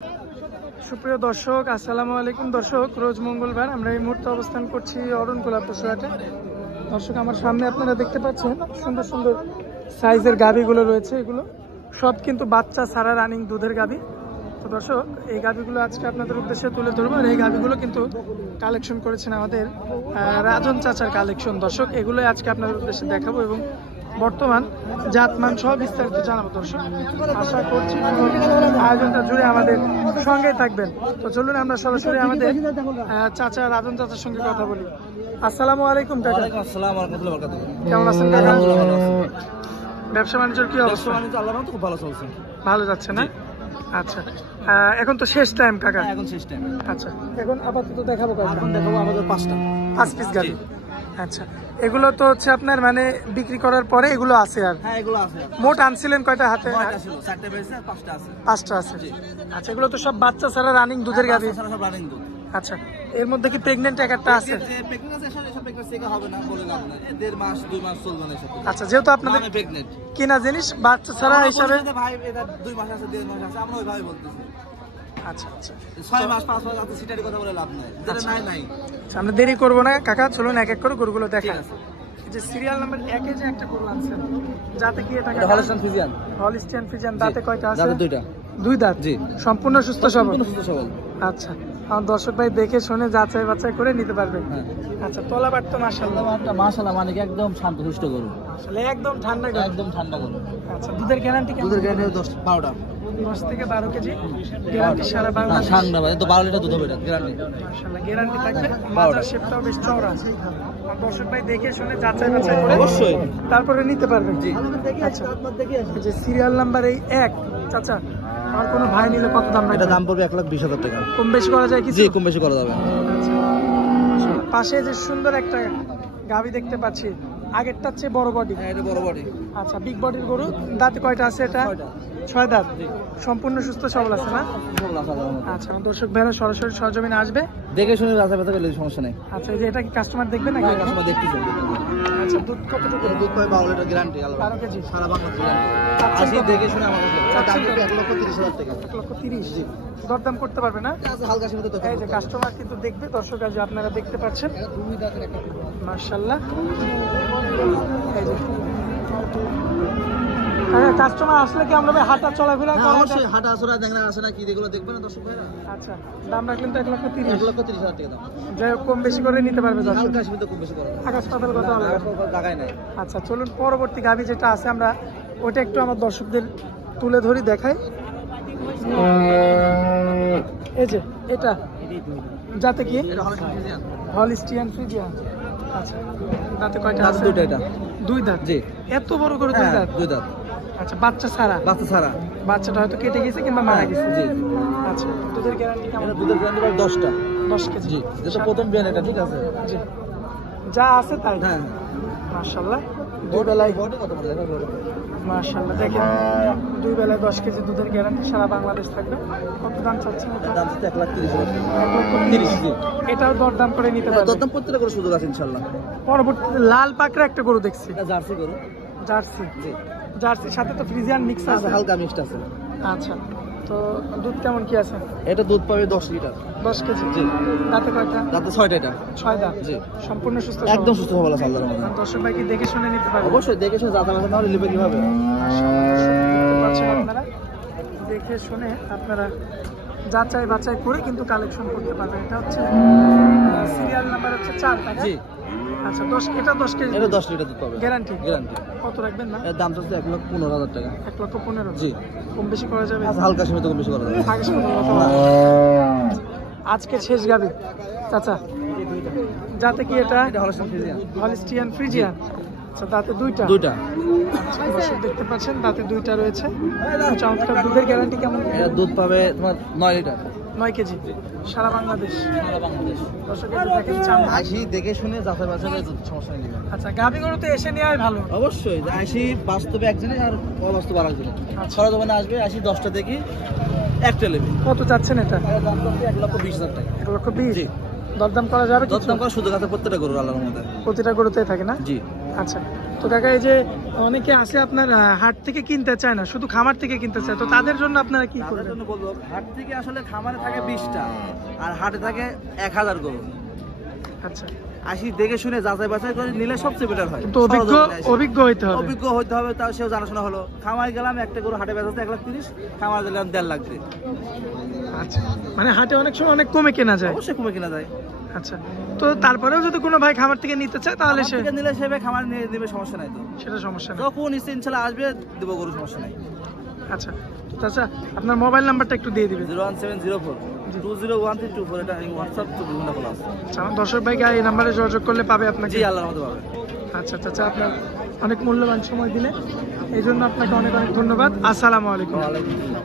সুপ্রিয় দর্শক, আসসালামু আলাইকুম। দর্শক, রোজ মঙ্গলবার আমরা এই মুহূর্তে অবস্থান করছি অরণকুলা পশুহাটে। দর্শক, আমার সামনে আপনারা দেখতে পাচ্ছেন সুন্দর সুন্দর সাইজের গাভীগুলো রয়েছে। এগুলো সব কিন্তু বাচ্চা ছাড়া রানিং দুধের গাভী। তো দর্শক, এই গাভীগুলো আজকে আপনাদের উদ্দেশ্যে তুলে ধরবো। আর এই গাভীগুলো কিন্তু কালেকশন করেছেন আমাদের রাজন চাচার কালেকশন। দর্শক, এগুলোই আজকে আপনাদের উদ্দেশ্যে দেখাবো এবং বর্তমান জাতমান সব বিস্তারিত জানাবো। দর্শক, আশা করছি আয়োজনটা জুড়ে আমাদের সঙ্গেই থাকবেন। তো চলুন আমরা সরাসরি আমাদের চাচা রাজন চাচার সঙ্গে কথা বলি। আসসালামু আলাইকুম কাকা। কেমন আছেন কাকা? ব্যবসা বাণিজ্যের কি অবস্থা? খুব ভালো চলছে। ভালো যাচ্ছে না? আচ্ছা, এখন তো শেষ টাইম কাকা। এখন শেষ টাইম। আচ্ছা, এখন আপাতত দেখাবো কাকা। এখন দেখাবো আমাদের 5 পিস গাড়ি। আচ্ছা, এগুলো তো হচ্ছে আপনার মানে বিক্রি করার পরে এগুলো আছে? আর হ্যাঁ, এগুলো আছে। মোট আনছিলেন কয়টা হাতে? 4টে বেশি আর 5টা আছে। 5টা আছে। আচ্ছা, এগুলো তো সব বাচ্চা ছাড়া রানিং দুধের গাভী। সব রানিং দুধ। আচ্ছা, এর মধ্যে কি প্রেগন্যান্ট একটা আছে? প্রেগন্যান্ট আছে, সব প্রেগন্যান্ট থেকে হবে না বলে লাভ নাই। 1.5 মাস 2 মাস চলবে না সব। আচ্ছা, যেহেতু আপনাদের প্রেগন্যান্ট কিনা জিনিস বাচ্চা ছাড়া হিসাবে ভাই এটা 2 মাস আছে 1.5 মাস আছে আমরা ওইভাবে বলতেছি। আচ্ছা আচ্ছা, 6 মাস 5 মাস আছে সিটারি কথা বলে লাভ নাই। যেটা নাই নাই। আমরা দেরি করবো না কাকা, চলুন এক এক করে গরুগুলো দেখাই। যে সিরিয়াল নাম্বার 1 এ যে একটা গরু আনছেন, যাতে কি এটা হলস্টাইন ফ্রিজিয়ান। হলস্টাইন ফ্রিজিয়ান, দাঁতে কয়টা আছে? দাঁতে 2টা। 2 দাঁত। জি, সম্পূর্ণ সুস্থ সবল। আচ্ছা, আমার দর্শক ভাই দেখে শুনে যাচাই বাছাই করে নিতে পারবে। আচ্ছা, তলাবাট তো মাশাআল্লাহ। মাশাআল্লাহ, মানে একদম শান্ত সুষ্ঠ গরু। আসলে একদম ঠান্ডা গরু। একদম ঠান্ডা গরু। আচ্ছা, দুধের গ্যারান্টি কেমন? দুধের গ্যারান্টি 10-12টা। 10 থেকে 12 কেজি গ্যারান্টি সারা বাংলাদেশ। ঠান্ডা মানে তো 12 লিটার দুধ হবে এটা গ্যারান্টি। মাশাআল্লাহ, গ্যারান্টি থাকবে। মাজার শেপটাও বেশ চওড়া আছে। আর দর্শক ভাই দেখে শুনে যাচাই বাছাই করে অবশ্যই তারপরে নিতে পারবেন। জি, আচ্ছা। এই যে সিরিয়াল নাম্বার এই 1 চাচা, আর কোনো ভাই নিলে কত দাম? এটা দাম পড়বে 1,20,000 টাকা। কম বেশি করা যায় কিছু? জি, কম বেশি করা যাবে। পাশে যে সুন্দর একটা গাভী দেখতে পাচ্ছি, আগেরটার চেয়ে বড় বডি। হ্যাঁ, এটা বড় বডি। আচ্ছা, বিগ বডির গরু। দাঁতে কয়টা আছে এটা? 6 দাঁত। সম্পূর্ণ সুস্থ সবল আছে না? আচ্ছা, দর্শক ভাইরা সরাসরি সরজমিনে আসবে, দেখে শুনে রাস্তা ব্যথা করলে সমস্যা নেই। আচ্ছা, এই যে এটা কি কাস্টমার দেখবে নাকি? কাস্টমার দেখতেছে। আচ্ছা, দুধ কতটুকু? দুধ পাবে 12 লিটার গ্যারান্টি। 12 কেজি সারা বাংলাদেশ গ্যারান্টি। আসি দেখে শুনে আমাদের দাম পড়বে 1,30,000 টাকা। 1,30,000। দরদাম করতে পারবে না? হালকা সীমিত তো। এই যে কাস্টমার কিন্তু দেখবে, দর্শক আজ আপনারা দেখতে পাচ্ছেন। মাশাআল্লাহ, এই যে কাস্টমার আসলে কি আমরা হাঁটা চলাফেরা করা? অবশ্যই হাঁটা চলা দেখনা আসে না কি এগুলো দেখবে না দর্শক ভাইরা। আচ্ছা, দাম রাখলেন তো 1,30,000। 1,30,000 টাকা দাম। যাই হোক, কম বেশি করে নিতে পারবে দর্শক। হালকা সীমিত কম বেশি করা যাবে। আকাশ পাতাল কথা আলাদা জায়গায় নাই। আচ্ছা, চলুন পরবর্তী গাভী যেটা আছে আমরা ওটা একটু আমার দর্শকদের তুলে ধরি, দেখাই। এই যে এটা যাতে কি? এটা হলস্টিয়ান ফ্রিজিয়ান। আচ্ছা, দাঁতে কয়টা আছে? 2টা। এটা 2 দাঁত। জি। এত বড় করে 2 দাঁত? 2 দাঁত। আচ্ছা, বাচ্চা ছাড়া? বাচ্চা ছাড়া। বাচ্চাটা হয়তো কেটে গেছে কিংবা মারা গেছে। জি। আচ্ছা, দুধের গ্যারান্টি কেমন? এটা দুধের গ্যারান্টি 10টা। 10 কেজি। জি, যেটা প্রথম বিয়ান এটা ঠিক আছে। জি, যা আছে তাই। হ্যাঁ, মাশাআল্লাহ, 2 বেলায় বডি কত বড় দেখা যাবে। মাশাআল্লাহ, দেখেন 2 বেলায় 10 কেজি দুধের গ্যারান্টি সারা বাংলাদেশ থাকবে। কত দাম চাচ্ছেন এটা? দাম হচ্ছে 1,30,000 টাকা। 1,30,000। জি। এটাও দরদাম করে নিতে পারবে। দরদাম প্রত্যেকটা করে সুযোগ আছে ইনশাআল্লাহ। পরবর্তীতে লাল পাকড়া একটা গরু দেখছি। এটা জার্সি গরু। জার্সি। জি। জার্সির সাথে তো ফ্রিজিয়ান মিক্স আছে। হালকা মিক্সড আছে। আচ্ছা, তো দুধ কেমন কি আছে? এটা দুধ পাবে 10 লিটার। 10 কেজি। জি। দাঁতে কয়টা? দাঁতে 6টা। এটা 6 দাঁত। জি। সম্পূর্ণ সুস্থ একদম সুস্থ সবল আছে আল্লাহর রহমতে। দর্শক ভাই কি দেখে শুনে নিতে পারবে? অবশ্যই দেখে শুনে যাতা মাথা না হলে নেবে কিভাবে? দেখতে পাচ্ছেন আপনারা, দেখে শুনে আপনারা যাচাই বাছাই করে কিন্তু কালেকশন করতে পারবেন। এটা হচ্ছে সিরিয়াল নাম্বার হচ্ছে 4 টাকা। জি। আচ্ছা, 10 কেজি। এটা 10 লিটার দুধ পাবে। গ্যারান্টি? গ্যারান্টি। কত রাখবেন না? এর দাম হচ্ছে 1,15,000 টাকা। 1,15,000। জি। কম বেশি করা যাবে? হালকা সীমিত কম বেশি করা যাবে। আগে শুনুন আজকে শেষ গাবি চাচা, যাতে কি এটা? এটা হলস্টাইন ফ্রিজিয়ান। Holstein Friesian. আচ্ছা, দাঁতে 2টা। 2টা। আচ্ছা, দর্শক দেখতে পাচ্ছেন দাঁতে 2টা রয়েছে। চমৎকার। দুধের গ্যারান্টি কেমন? এটা দুধ পাবে তোমার 9 লিটার। 9 কেজি সারা বাংলাদেশ। সারা বাংলাদেশ। দর্শক দেখেন চামড়া। আসি দেখে শুনে যাচাই বাছাই করে দুধ সমস্যা নেই। আচ্ছা, গাভী গরু তো এসে নেওয়াই ভালো। অবশ্যই আসি বাস্তবে একজনে আর অবাস্তব আরেকজনে। ছড়া দোকানে আসবে, আসি 10টা দেখি একটা নেবে। কত চাচ্ছেন এটা? এর দাম হচ্ছে 1,20,000 টাকা। 1,20,000। জি। দরদাম করা যাবে? দরদাম করা সুযোগ আছে প্রত্যেকটা গরুর আল্লাহর রহমতে। প্রতিটা গরুতেই থাকে না? জি। আচ্ছা, তো কাকা এই যে অনেকে আসে আপনার হাট থেকে কিনতে চায় না, শুধু খামার থেকে কিনতে চায়, তো তাদের জন্য আপনারা কি তাদের করবেন? জন্য বলবো, হাট থেকে আসলে খামারে থাকে 20টা আর হাটে থাকে 1000 গরু। আচ্ছা, আসি দেখে শুনে যাচাই বাছাই করে নিলে সবচেয়ে বেটার হয়। কিন্তু অভিজ্ঞ হইতে হবে। অভিজ্ঞ হইতে হবে, তাও সেও জানাশোনা হলো। খামারে গেলাম একটা গরু হাটে বেচাতে 1,30,000, খামারে দিলাম 1.5 লাখ দিয়ে। আচ্ছা, মানে হাটে অনেক সময় অনেক কমে কেনা যায়। অবশ্যই কমে কিনা যায়। আচ্ছা, তো তারপরেও যদি কোনো ভাই খামার থেকে নিতে চায় তাহলে খামার সে থেকে নিলে সেভাবে খামার নিয়ে দিবে, সমস্যা নাই তো। সেটা সমস্যা নেই। যখন ইচ্ছে ইনশাল্লাহ আসবে দেবো গরু, সমস্যা নাই। আচ্ছা, তো আচ্ছা আপনার মোবাইল নাম্বারটা একটু দিয়ে দিবেন। 01704 201324, এটা হোয়াটসঅ্যাপ তো বিভিন্ন খোলা আছে। আচ্ছা, আমার দর্শক ভাইকে এই নাম্বারে যোগাযোগ করলে পাবে আপনাকে। জি, আল্লাহর মতো পাবে। আচ্ছা আচ্ছা, আপনার অনেক মূল্যবান সময় দিলে এই জন্য আপনাকে অনেক অনেক ধন্যবাদ। আসসালামু আলাইকুম। ওয়ালাইকুম আসসালাম।